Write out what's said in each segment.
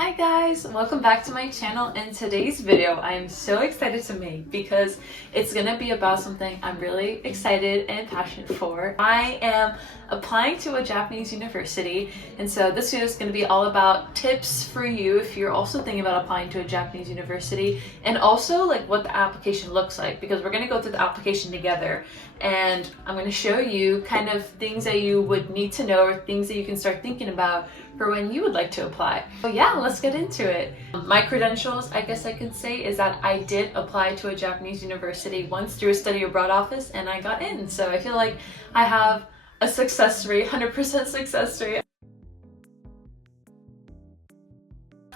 Hi guys, welcome back to my channel. In today's video I am so excited to make because it's gonna be about something I'm really excited and passionate for. I am applying to a Japanese university, and so this video is going to be all about tips for you if you're also thinking about applying to a Japanese university, and also like what the application looks like, because we're going to go through the application together and I'm going to show you kind of things that you would need to know or things that you can start thinking about for when you would like to apply. So yeah, let's get into it. My credentials, I guess I could say, is that I did apply to a Japanese university once through a study abroad office and I got in. So I feel like I have a success rate, 100% success rate.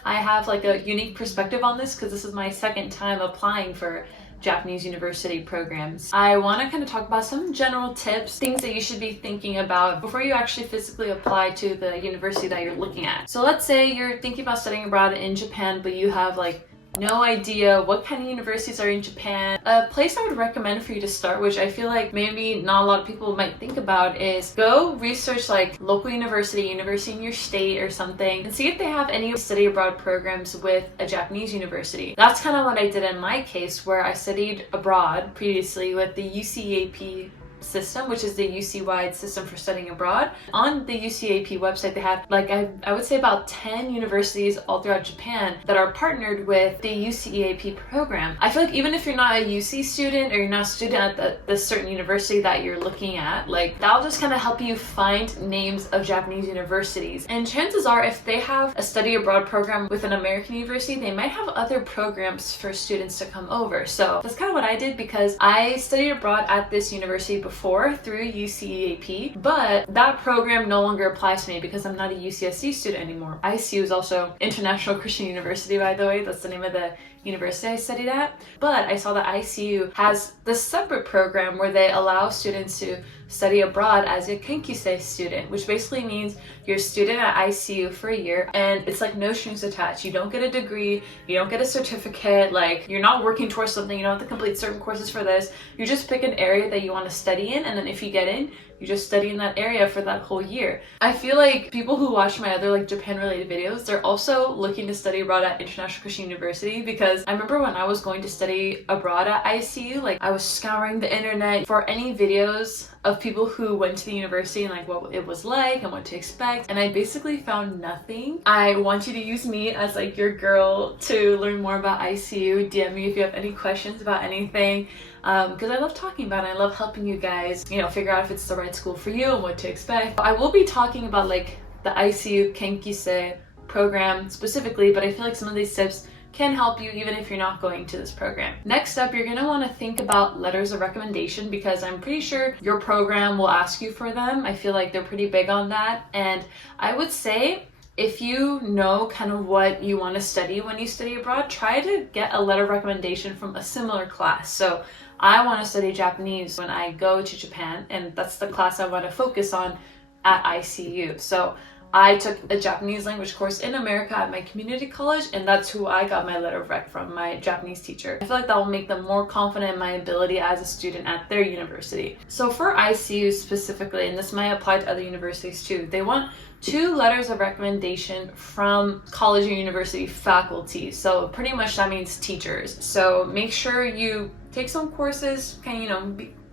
I have like a unique perspective on this because this is my second time applying for Japanese university programs. I want to kind of talk about some general tips, things that you should be thinking about before you actually physically apply to the university that you're looking at. So let's say you're thinking about studying abroad in Japan, but you have like no idea what kind of universities are in Japan. A place I would recommend for you to start, which I feel like maybe not a lot of people might think about, is go research like local university in your state or something, and see if they have any study abroad programs with a Japanese university. That's kind of what I did in my case, where I studied abroad previously with the UCAP system, which is the UC-wide system for studying abroad. On the UCAP website, they had like I would say about 10 universities all throughout Japan that are partnered with the UCAP program. I feel like even if you're not a UC student or you're not a student at the certain university that you're looking at, like that'll just kind of help you find names of Japanese universities. And chances are, if they have a study abroad program with an American university, they might have other programs for students to come over. So that's kind of what I did, because I studied abroad at this university before through UCAP, but that program no longer applies to me because I'm not a UCSC student anymore. ICU is also International Christian University, by the way. That's the name of the university I studied at. But I saw that ICU has this separate program where they allow students to study abroad as a kenkisei student, which basically means you're a student at ICU for a year and it's like no strings attached. You don't get a degree, you don't get a certificate, like you're not working towards something, you don't have to complete certain courses for this. You just pick an area that you want to study in, and then if you get in, you just study in that area for that whole year. I feel like people who watch my other like Japan related videos, they're also looking to study abroad at International Christian University, because I remember when I was going to study abroad at ICU, like I was scouring the internet for any videos of people who went to the university and like what it was like and what to expect, and I basically found nothing. I want you to use me as like your girl to learn more about ICU. DM me if you have any questions about anything, because I love talking about it. I love helping you guys, you know, figure out if it's the right school for you and what to expect. I will be talking about like the ICU Kenkisei program specifically, but I feel like some of these tips can help you even if you're not going to this program. Next up, you're gonna wanna think about letters of recommendation, because I'm pretty sure your program will ask you for them. I feel like they're pretty big on that. And I would say, if you know kind of what you want to study when you study abroad, try to get a letter of recommendation from a similar class. So I want to study Japanese when I go to Japan, and that's the class I want to focus on at ICU. So I took a Japanese language course in America at my community college, and that's who I got my letter of rec from, my Japanese teacher. I feel like that will make them more confident in my ability as a student at their university. So for ICU specifically, and this might apply to other universities too, they want 2 letters of recommendation from college or university faculty. So pretty much that means teachers. So make sure you take some courses,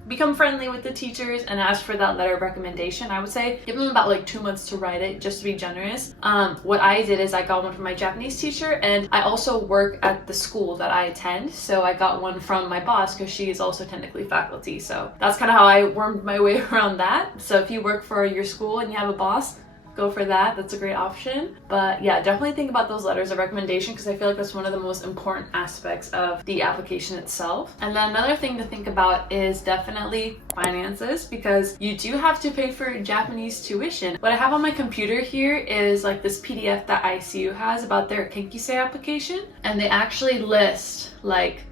become friendly with the teachers and ask for that letter of recommendation. I would say give them about like 2 months to write it, just to be generous. What I did is I got one from my Japanese teacher, and I also work at the school that I attend, so I got one from my boss because she is also technically faculty. So that's kind of how I wormed my way around that. So if you work for your school and you have a boss, go for that. That's a great option. But yeah, definitely think about those letters of recommendation, because I feel like that's one of the most important aspects of the application itself. And then another thing to think about is definitely finances, because you do have to pay for Japanese tuition. What I have on my computer here is like this PDF that ICU has about their Kenkisei application, and they actually list like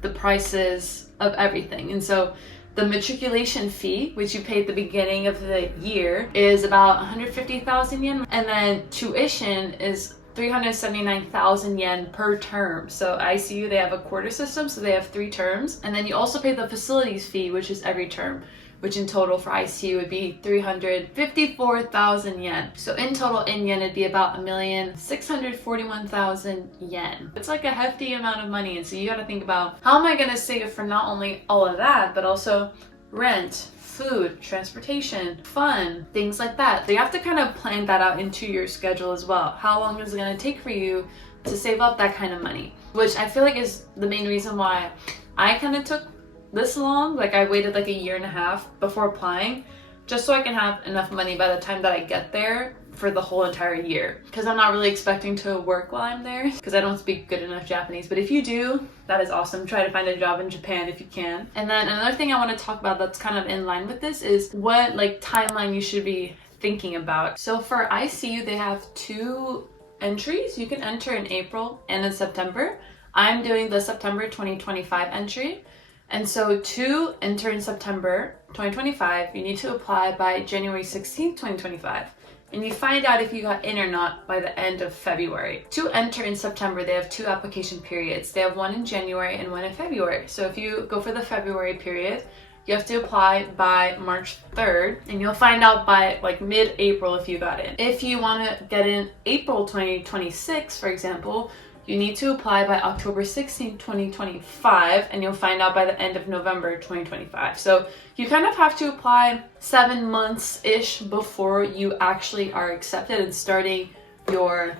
the prices of everything. And so the matriculation fee, which you pay at the beginning of the year, is about 150,000 yen, and then tuition is 379,000 yen per term. So ICU, they have a quarter system, so they have 3 terms, and then you also pay the facilities fee, which is every term, which in total for ICU would be 354,000 yen. So in total in yen, it'd be about 1,641,000 yen. It's like a hefty amount of money. And so you got to think about, how am I going to save for not only all of that, but also rent, food, transportation, fun, things like that. So you have to kind of plan that out into your schedule as well. How long is it going to take for you to save up that kind of money? Which I feel like is the main reason why I kind of took this long. Like I waited like a year and a half before applying, just so I can have enough money by the time that I get there for the whole entire year. Because I'm not really expecting to work while I'm there, because I don't speak good enough Japanese. But if you do, that is awesome. Try to find a job in Japan if you can. And then another thing I want to talk about that's kind of in line with this is what like timeline you should be thinking about. So for ICU, they have 2 entries. You can enter in April and in September. I'm doing the September 2025 entry. And so to enter in September 2025, you need to apply by January 16th, 2025. And you find out if you got in or not by the end of February. To enter in September, they have 2 application periods. They have one in January and one in February. So if you go for the February period, you have to apply by March 3rd, and you'll find out by like mid-April if you got in. If you want to get in April 2026, for example, you need to apply by October 16, 2025, and you'll find out by the end of November 2025. So you kind of have to apply 7 months-ish before you actually are accepted and starting your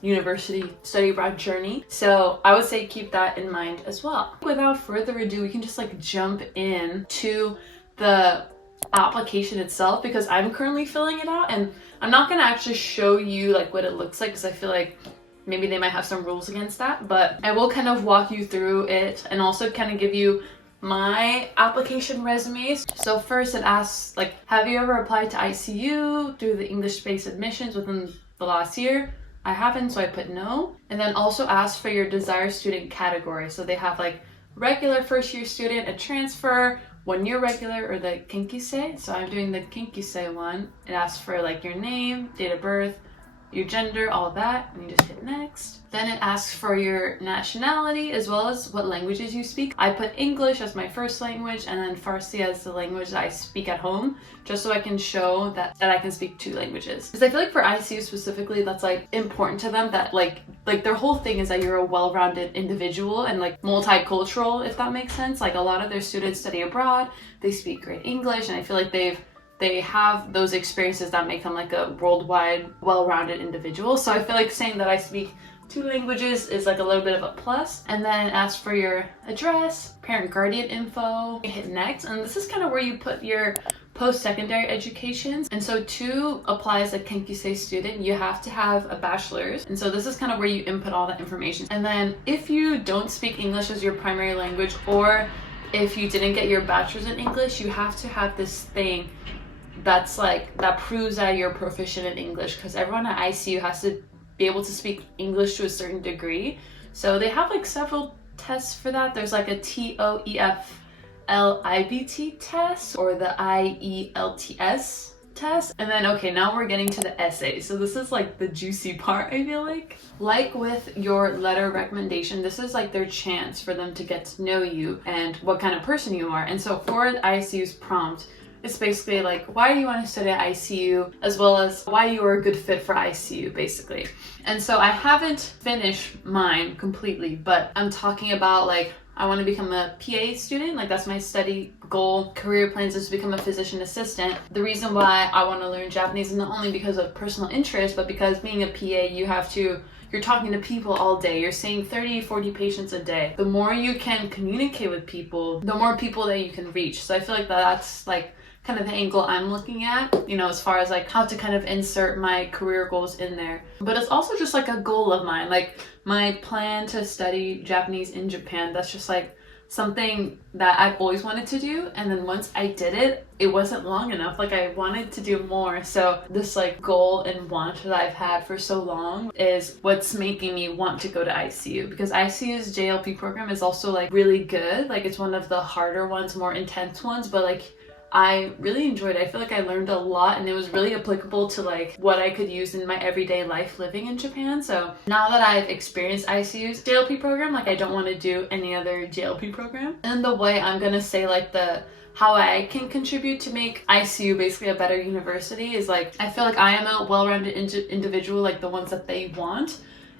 university study abroad journey. So I would say keep that in mind as well. Without further ado, we can just like jump in to the application itself, because I'm currently filling it out, and I'm not going to actually show you like what it looks like, because I feel like maybe they might have some rules against that, but I will kind of walk you through it and also kind of give you my application resumes. So first it asks like, have you ever applied to ICU through the English-based admissions within the last year? I haven't, so I put no. And then also ask for your desired student category. So they have like regular first year student, a transfer, 1 year regular, or the Kenkisei. So I'm doing the Kenkisei one. It asks for like your name, date of birth, your gender, all of that, and you just hit next. Then it asks for your nationality as well as what languages you speak. I put English as my first language and then Farsi as the language that I speak at home, just so I can show that I can speak 2 languages. Because I feel like for ICU specifically, that's like important to them, that like their whole thing is that you're a well-rounded individual and like multicultural, if that makes sense. Like a lot of their students study abroad, they speak great English, and I feel like they have those experiences that make them like a worldwide, well-rounded individual. So I feel like saying that I speak 2 languages is like a little bit of a plus. And then ask for your address, parent guardian info, hit next. And this is kind of where you put your post-secondary educations. And so to apply as a Kenkisei student, you have to have a bachelor's. And so this is kind of where you input all that information. And then if you don't speak English as your primary language, or if you didn't get your bachelor's in English, you have to have this thing that's like, that proves that you're proficient in English, because everyone at ICU has to be able to speak English to a certain degree. So they have like several tests for that. There's like a TOEFL-IBT test, or the IELTS test. And then, okay, now we're getting to the essay. So this is like the juicy part, I feel like. Like with your letter recommendation, this is like their chance for them to get to know you and what kind of person you are. And so for the ICU's prompt, it's basically like, why do you want to study at ICU, as well as why you are a good fit for ICU, basically. And so I haven't finished mine completely, but I'm talking about like, I want to become a PA student. Like that's my study goal. Career plans is to become a physician assistant. The reason why I want to learn Japanese is not only because of personal interest, but because being a PA, you're talking to people all day. You're seeing 30, 40 patients a day. The more you can communicate with people, the more people that you can reach. So I feel like that's like kind of the angle I'm looking at, you know, as far as like how to kind of insert my career goals in there. But it's also just like a goal of mine, like my plan to study Japanese in Japan. That's just like something that I've always wanted to do, and then once I did it, it wasn't long enough. Like I wanted to do more. So this like goal and want that I've had for so long is what's making me want to go to ICU, because ICU's JLP program is also like really good. Like it's one of the harder ones, more intense ones, but like I really enjoyed it. I feel like I learned a lot, and it was really applicable to like what I could use in my everyday life living in Japan. So now that I've experienced ICU's JLP program, like I don't want to do any other JLP program. And the way I'm gonna say like the how I can contribute to make ICU basically a better university is like, I feel like I am a well-rounded individual, like the ones that they want,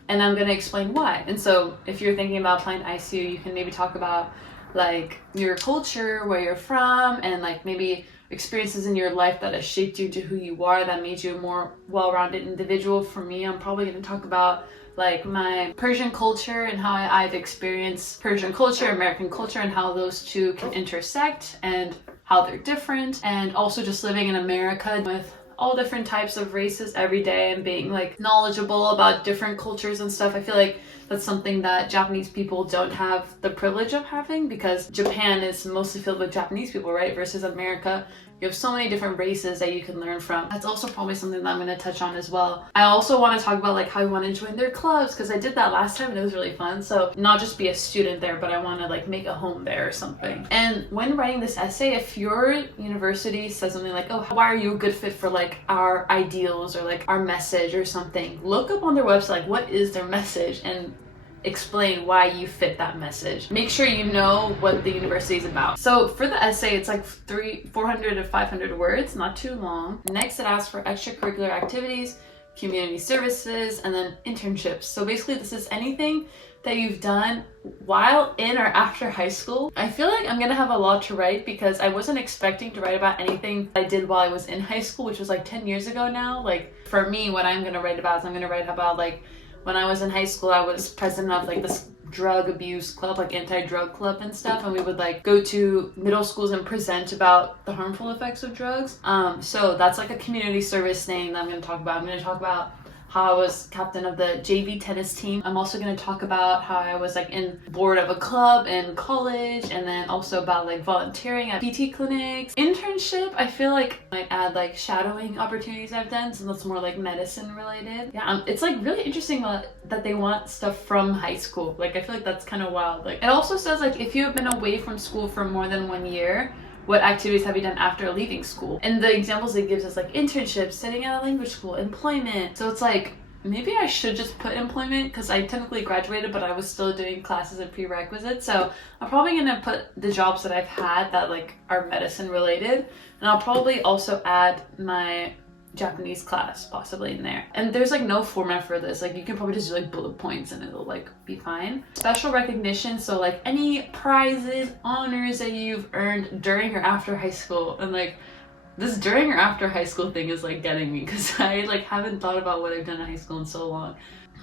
and I'm going to explain why. And so if you're thinking about applying to ICU, you can maybe talk about like your culture, where you're from, and like maybe experiences in your life that have shaped you to who you are, that made you a more well-rounded individual. For me, I'm probably going to talk about like my Persian culture and how I've experienced Persian culture, American culture, and how those two can intersect and how they're different. And also just living in America with all different types of races every day and being like knowledgeable about different cultures and stuff. I feel like that's something that Japanese people don't have the privilege of having, because Japan is mostly filled with Japanese people, right? Versus America, you have so many different races that you can learn from. That's also probably something that I'm going to touch on as well. I also want to talk about like how you want to join their clubs, because I did that last time and it was really fun. So not just be a student there, but I want to like make a home there or something. And when writing this essay, if your university says something like, oh, why are you a good fit for like our ideals or like our message or something, look up on their website like what is their message and explain why you fit that message. Make sure you know what the university is about. So for the essay, it's like 400 to 500 words, not too long. Next, it asks for extracurricular activities, community services, and then internships. So basically this is anything that you've done while in or after high school. I feel like I'm gonna have a lot to write because I wasn't expecting to write about anything I did while I was in high school, which was like 10 years ago now. Like for me, what I'm gonna write about is I'm gonna write about like when I was in high school, I was president of like this drug abuse club, like anti-drug club and stuff, and we would like go to middle schools and present about the harmful effects of drugs. So that's like a community service thing that I'm going to talk about. I'm going to talk about how I was captain of the JV tennis team. I'm also going to talk about how I was like in board of a club in college, and then also about like volunteering at PT clinics. Internship, I feel like I might add like shadowing opportunities I've done, so that's more like medicine related. Yeah, it's like really interesting that they want stuff from high school. Like I feel like that's kind of wild. Like it also says like if you have been away from school for more than 1 year, what activities have you done after leaving school? And the examples it gives us like internships, studying at a language school, employment. So it's like, maybe I should just put employment because I technically graduated, but I was still doing classes and prerequisites. So I'm probably gonna put the jobs that I've had that like are medicine related. And I'll probably also add my Japanese class possibly in there. And there's like no format for this. Like you can probably just do like bullet points and it'll like be fine. Special recognition, so like any prizes, honors that you've earned during or after high school. And like this during or after high school thing is like getting me because I like haven't thought about what I've done in high school in so long.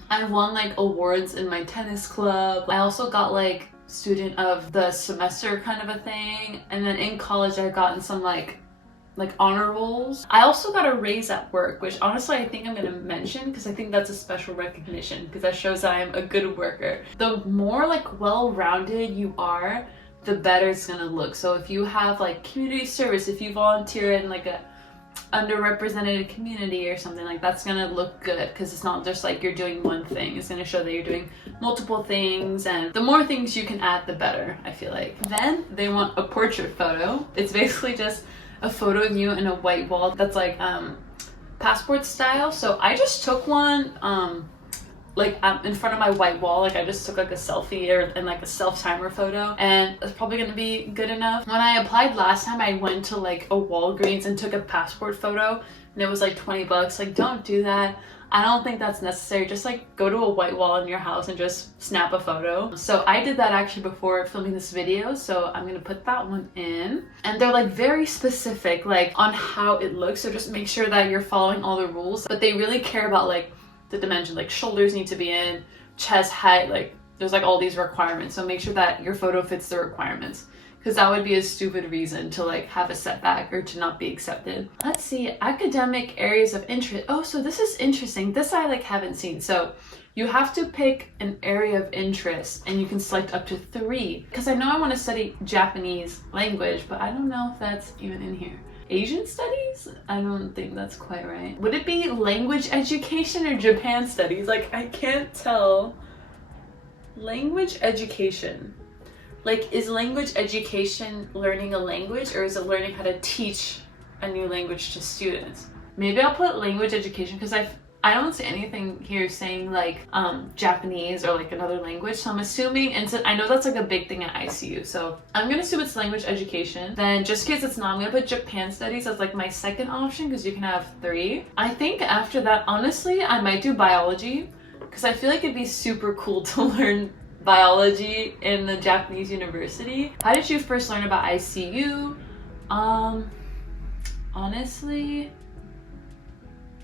I've won like awards in my tennis club. I also got like student of the semester kind of a thing. And then in college I've gotten some like honor rolls. I also got a raise at work, which honestly I think I'm gonna mention because I think that's a special recognition because that shows that I'm a good worker. The more like well-rounded you are, the better it's gonna look. So if you have like community service, if you volunteer in like a underrepresented community or something, like that's gonna look good because it's not just like you're doing one thing. It's gonna show that you're doing multiple things, and the more things you can add, the better, I feel like. Then they want a portrait photo. It's basically just a photo of you in a white wall that's like passport style. So I just took one like in front of my white wall. Like I just took like a selfie and like a self-timer photo, and it's probably gonna be good enough. When I applied last time, I went to like a Walgreens and took a passport photo and it was like 20 bucks. Like don't do that. I don't think that's necessary. Just like go to a white wall in your house and just snap a photo. So I did that actually before filming this video, so I'm gonna put that one in. And they're like very specific like on how it looks, so just make sure that you're following all the rules. But they really care about like the dimension, like shoulders need to be in, chest height, like there's like all these requirements. So make sure that your photo fits the requirements, because that would be a stupid reason to like have a setback or to not be accepted. Let's see, academic areas of interest. Oh, so this is interesting. This I like haven't seen. So you have to pick an area of interest and you can select up to 3. Because I know I want to study Japanese language, but I don't know if that's even in here. Asian studies? I don't think that's quite right. Would it be language education or Japan studies? Like I can't tell. Language education. Like, is language education learning a language, or is it learning how to teach a new language to students? Maybe I'll put language education because I don't see anything here saying like Japanese or like another language, so I'm assuming, and so I know that's like a big thing at ICU, so I'm gonna assume it's language education. Then just in case it's not, I'm gonna put Japan studies as like my second option because you can have 3. I think after that, honestly, I might do biology because I feel like it'd be super cool to learn biology in the Japanese university. How did you first learn about ICU? Honestly,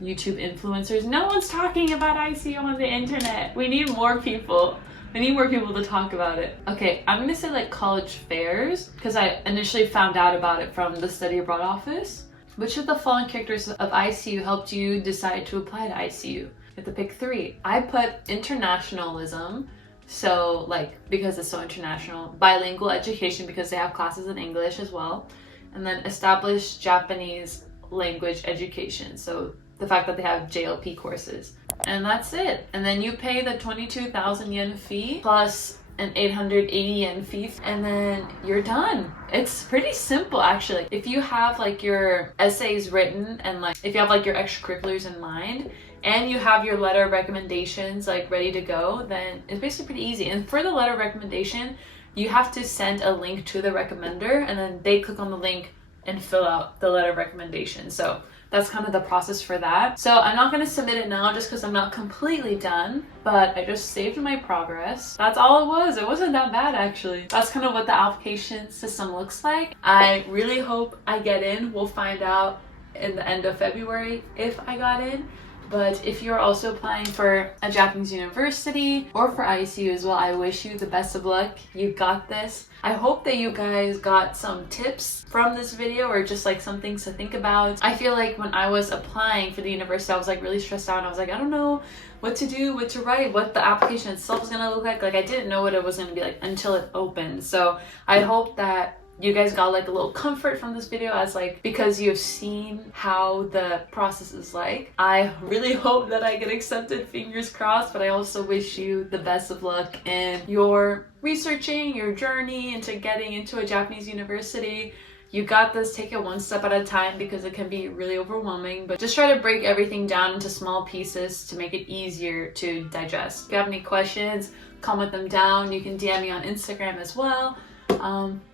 YouTube influencers. No one's talking about ICU on the internet. We need more people. We need more people to talk about it. Okay, I'm gonna say like college fairs because I initially found out about it from the study abroad office. Which of the following characters of ICU helped you decide to apply to ICU? You have to pick 3. I put internationalism, so like because it's so international, bilingual education because they have classes in English as well, and then established Japanese language education, so the fact that they have JLP courses. And that's it. And then you pay the 22,000 yen fee plus an 880 yen fee, and then you're done. It's pretty simple actually. If you have like your essays written and like if you have like your extracurriculars in mind and you have your letter of recommendations like ready to go, then it's basically pretty easy. And for the letter of recommendation, you have to send a link to the recommender and then they click on the link and fill out the letter of recommendation. So that's kind of the process for that. So I'm not gonna submit it now just because I'm not completely done, but I just saved my progress. That's all it was. It wasn't that bad actually. That's kind of what the application system looks like. I really hope I get in. We'll find out in the end of February if I got in. But if you're also applying for a Japanese university or for ICU as well, I wish you the best of luck. You got this. I hope that you guys got some tips from this video or just like some things to think about. I feel like when I was applying for the university, I was like really stressed out and I was like, I don't know what to do, what to write, what the application itself is gonna look like. Like I didn't know what it was gonna be like until it opened. So I hope that you guys got like a little comfort from this video as like because you've seen how the process is like. I really hope that I get accepted, fingers crossed, but I also wish you the best of luck in your researching, your journey into getting into a Japanese university. You got this. Take it one step at a time because it can be really overwhelming, but just try to break everything down into small pieces to make it easier to digest. If you have any questions, comment them down. You can DM me on Instagram as well.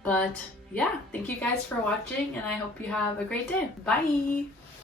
But yeah, thank you guys for watching and I hope you have a great day. Bye!